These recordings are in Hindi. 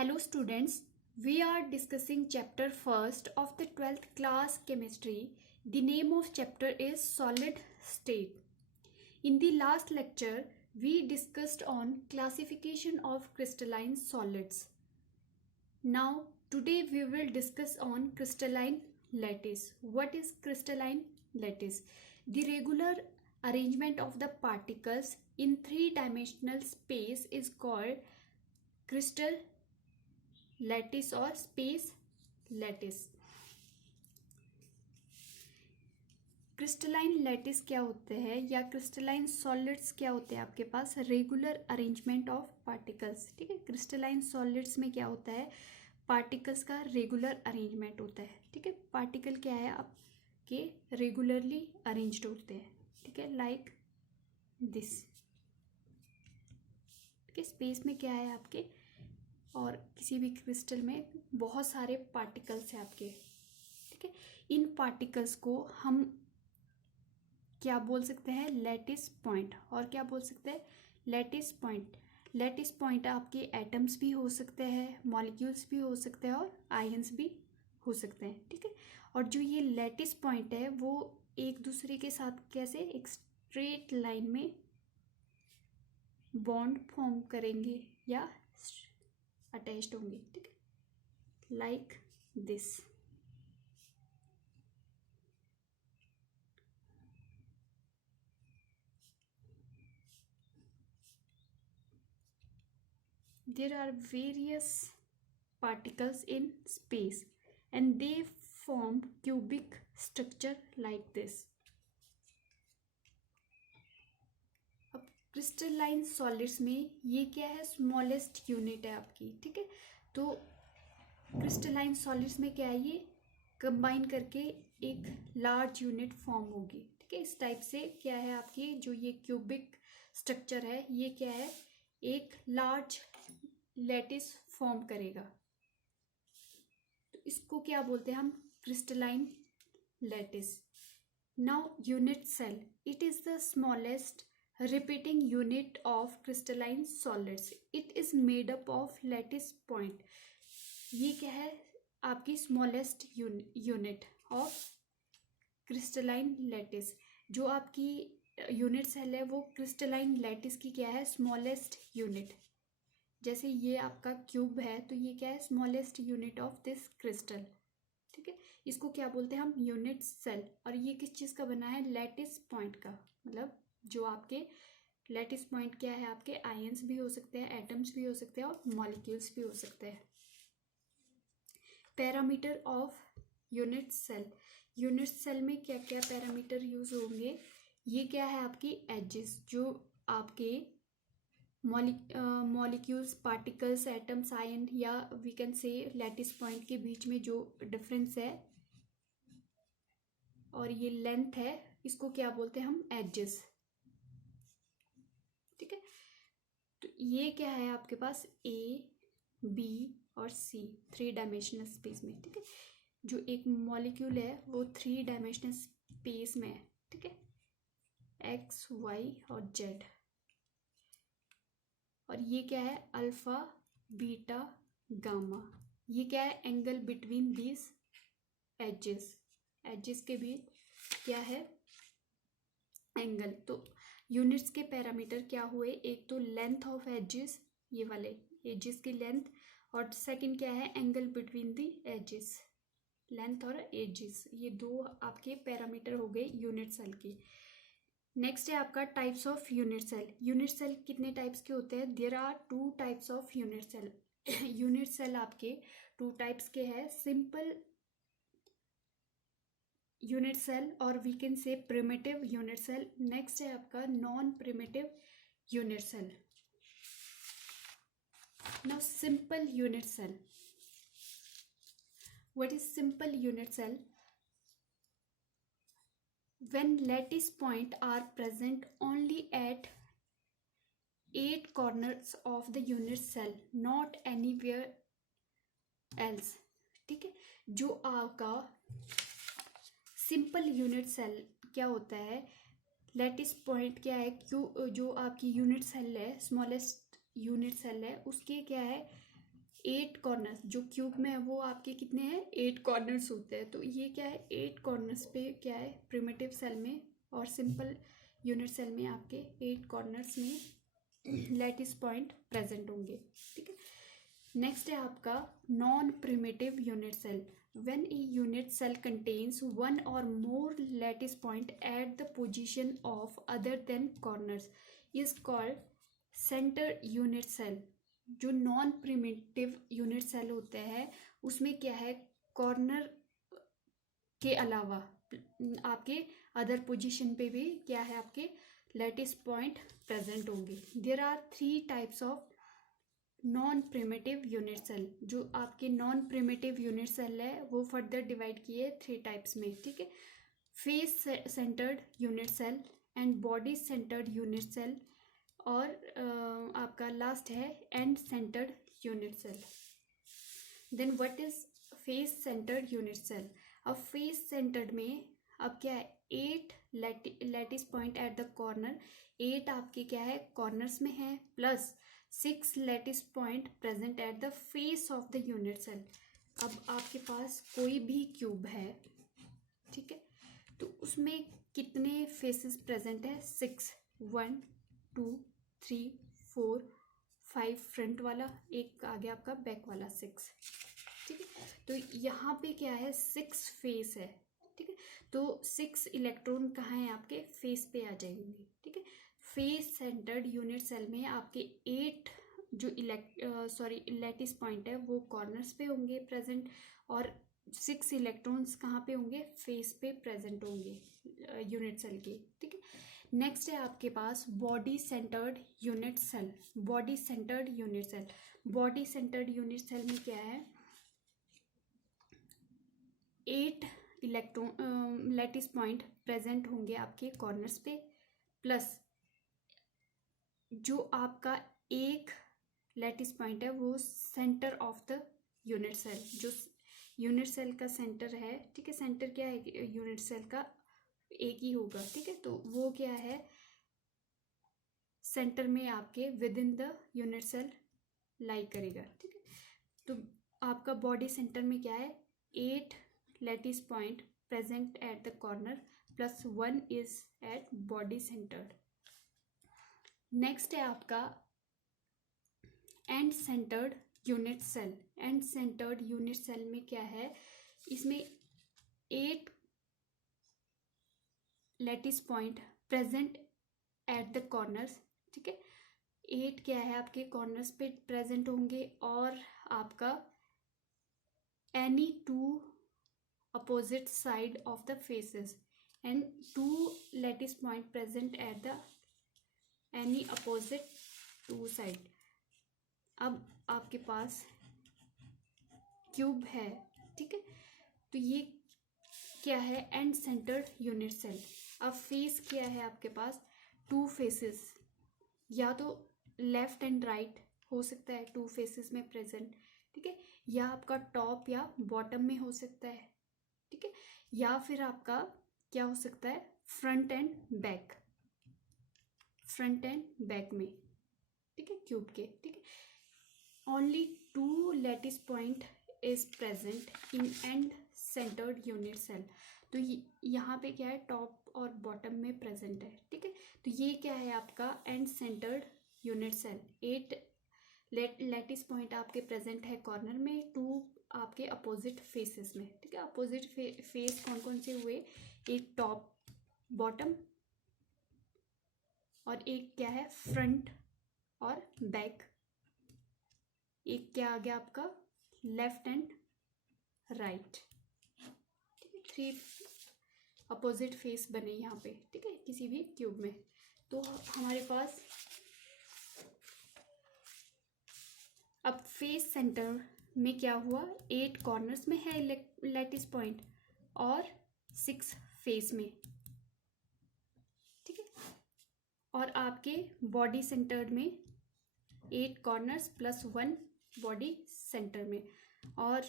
Hello students, we are discussing chapter first of the 12th class chemistry. The name of chapter is solid state. In the last lecture, we discussed on classification of crystalline solids. Now today we will discuss on crystalline lattice. What is crystalline lattice? The regular arrangement of the particles in three-dimensional space is called crystal lattice और स्पेस लैटिस. क्रिस्टलाइन लैटिस क्या होते हैं या क्रिस्टलाइन सॉलिड्स क्या होते हैं आपके पास? Regular arrangement of particles. ठीक है, क्रिस्टलाइन सॉलिड्स में क्या होता है? पार्टिकल्स का रेगुलर अरेंजमेंट होता है. ठीक है, पार्टिकल क्या है आपके रेगुलरली अरेंज्ड होते हैं. ठीक है, लाइक दिस. ठीक है, स्पेस में क्या है आपके, और किसी भी क्रिस्टल में बहुत सारे पार्टिकल्स हैं आपके. ठीक है, इन पार्टिकल्स को हम क्या बोल सकते हैं? Lattice point. और क्या बोल सकते हैं? Lattice point. लैटिस पॉइंट आपके एटम्स भी हो सकते हैं, मॉलिक्यूल्स भी हो सकते हैं और आयंस भी हो सकते हैं. ठीक है, और जो ये लैटिस पॉइंट है वो एक दूसरे के साथ कैसे एक स्ट्रेट लाइन में बॉन्ड फॉर्म करेंगे या अटैच्ड होंगे. ठीक है, like this. There are various particles in space and they form cubic structure like this. अब क्रिस्टलाइन सॉलिड्स में ये क्या है? स्मॉलेस्ट यूनिट है आपकी. ठीक है, तो क्रिस्टलाइन सॉलिड्स में क्या है? ये कंबाइन करके एक लार्ज यूनिट फॉर्म होगी. ठीक है, इस टाइप से क्या है आपकी जो ये क्यूबिक स्ट्रक्चर है ये क्या है? एक लार्ज लैटिस फॉर्म करेगा. तो इसको क्या बोलते हैं हम? Crystalline lattice. Now unit cell, it is the smallest repeating unit of crystalline solids. It is made up of lattice point. ये क्या है? आपकी smallest unit of crystalline lattice. जो आपकी यूनिट सेल है वो क्रिस्टलाइन लैटिस की क्या है? Smallest unit. जैसे ये आपका क्यूब है तो ये क्या है? Smallest unit of this crystal. ठीक है, इसको क्या बोलते हैं हम? Unit cell. और ये किस चीज़ का बना है? लैटिस पॉइंट का. मतलब जो आपके लैटिस पॉइंट क्या है? आपके आयंस भी हो सकते हैं, एटम्स भी हो सकते हैं और मॉलिक्यूल्स भी हो सकते हैं. Parameter of unit cell. Unit cell में क्या क्या पैरामीटर यूज होंगे? ये क्या है? आपकी एजेस. जो आपके मॉलिक्यूल्स, पार्टिकल्स, एटम्स, आयन या we can say lattice point के बीच में जो डिफरेंस है और ये लेंथ है, इसको क्या बोलते हैं हम? एजेस. ठीक है, तो ये क्या है आपके पास? ए, बी और सी, थ्री डायमेंशनल स्पेस में. ठीक है, जो एक मॉलिक्यूल है वो थ्री डायमेंशनल स्पेस में है. ठीक है, एक्स, वाई और जेड. और ये क्या है? Alpha, beta, gamma. ये क्या है? Angle between these axes. Axes के बीच क्या है? एंगल. तो यूनिट्स के पैरामीटर क्या हुए? एक तो लेंथ ऑफ एजेस, ये वाले एजेस की लेंथ, और सेकंड क्या है? Angle between the axes. Length और एजेस, ये दो आपके पैरामीटर हो गए यूनिट सेल के. नेक्स्ट है आपका types of unit cell. Unit cell कितने टाइप्स के होते हैं? There are two types of unit cell. Unit cell आपके टू टाइप्स के हैं. सिंपल यूनिट सेल और we can say primitive unit cell. Next है आपका non primitive unit cell. Now simple unit cell. What is simple unit cell? When lattice point are present only at 8 corners of the unit cell, not anywhere else. ठीक है, जो आपका सिंपल यूनिट सेल क्या होता है? लैटिस पॉइंट क्या है? क्यों जो आपकी यूनिट सेल है, स्मॉलेस्ट यूनिट सेल है, उसके क्या है? 8 कॉर्नर्स, जो क्यूब में है वो आपके कितने हैं, 8 कॉर्नर्स होते हैं। तो ये क्या है, 8 कॉर्नर्स पे क्या है प्रिमिटिव सेल में और सिंपल यूनिट सेल में आपके 8 कॉर्नर्स में लैटिस पॉइंट प्रेजेंट होंगे, ठीक है। नेक्स्ट है आपका non primitive unit cell. When a unit cell contains one or more lattice point at the position of other than corners is called centre unit cell. जो नॉन प्रिमिटिव यूनिट सेल होते हैं उसमें क्या है, कॉर्नर के अलावा आपके अदर पोजीशन पे भी क्या है, आपके लैटिस पॉइंट प्रेजेंट होंगे। There are 3 types of non primitive unit cell. जो आपके नॉन प्रिमिटिव यूनिट सेल है वो फर्दर डिवाइड किए 3 टाइप्स में, ठीक है। Face centred unit cell and body centred unit cell और आपका लास्ट है end centred unit cell. Then what is face centred unit cell. अब फेस सेंटर्ड में अब क्या है, 8 lattice point at the corner, 8 आपके क्या है कॉर्नर्स में है, plus 6 lattice point present at the face of the unit cell. अब आपके पास कोई भी क्यूब है, ठीक है, तो उसमें कितने फेसेस प्रेजेंट है, 6, 1 2 3 4 5 फ्रंट वाला, एक आगे आपका बैक वाला 6, ठीक है। तो यहाँ पे क्या है 6 फेस है, ठीक है। तो 6 इलेक्ट्रॉन कहाँ है, आपके फेस पे आ जाएंगे, ठीक है। फेस सेंटर्ड यूनिट सेल में आपके 8 जो लैटिस पॉइंट है वो कॉर्नर्स पे होंगे प्रेजेंट, और 6 इलेक्ट्रॉन्स कहाँ पे होंगे, फेस पे प्रेजेंट होंगे यूनिट सेल के, ठीक है। नेक्स्ट है आपके पास body centred unit cell. Body centred unit cell, body centred unit cell में क्या है, 8 इलेक्ट्रॉन लैटिस पॉइंट प्रेजेंट होंगे आपके कॉर्नर्स पे, प्लस जो आपका एक लैटिस पॉइंट है वो centre of the unit cell, जो यूनिट सेल का सेंटर है, ठीक है। सेंटर क्या है यूनिट सेल का, एक ही होगा, ठीक है। तो वो क्या है, सेंटर में आपके within the unit cell lie करेगा, ठीक है। तो आपका बॉडी सेंटर में क्या है, 8 lattice point present at the corner plus 1 is at body centred. Next है आपका end centred unit cell. End centred unit cell में क्या है, इसमें 8 lattice point present at the corners, ठीक है। 8 क्या है आपके कॉर्नर्स पे प्रेजेंट होंगे, और आपका any 2 opposite side of the faces and 2 lattice point present at the any opposite 2 side. अब आपके पास क्यूब है, ठीक है, तो ये क्या है एंड सेंटर्ड यूनिट सेल। अब फेस क्या है आपके पास, 2 फेसेस, या तो लेफ्ट एंड राइट हो सकता है 2 फेसेस में प्रेजेंट, ठीक है, या आपका टॉप या बॉटम में हो सकता है, ठीक है, या फिर आपका क्या हो सकता है front and back, front and back में, ठीक है, क्यूब के, ठीक है। Only 2 lattice point is present in end centred unit cell. तो यहाँ पे क्या है, टॉप और बॉटम में प्रेजेंट है, ठीक है। तो ये क्या है आपका end centred unit cell. 8 lattice point आपके प्रेजेंट है कॉर्नर में, 2 आपके अपोजिट फेसेस में, ठीक है। अपोजिट फेस कौन कौन से हुए, एक टॉप बॉटम, और एक क्या है फ्रंट और बैक, एक क्या आ गया आपका लेफ्ट एंड राइट, ठीक है। 3 अपोजिट फेस बने यहाँ पे, ठीक है, किसी भी क्यूब में। तो हमारे पास अब फेस सेंटर में क्या हुआ, 8 कॉर्नर्स में है लैटिस पॉइंट और 6 फेस में, ठीक है। और आपके बॉडी सेंटर्ड में 8 कॉर्नर्स प्लस 1 बॉडी सेंटर में, और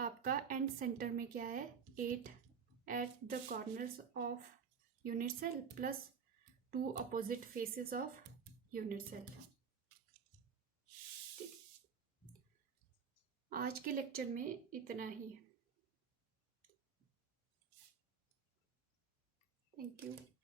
आपका एंड सेंटर में क्या है, 8 at the corners of unit cell plus 2 opposite faces of unit cell, ठीक। आज के लेक्चर में इतना ही। Thank you.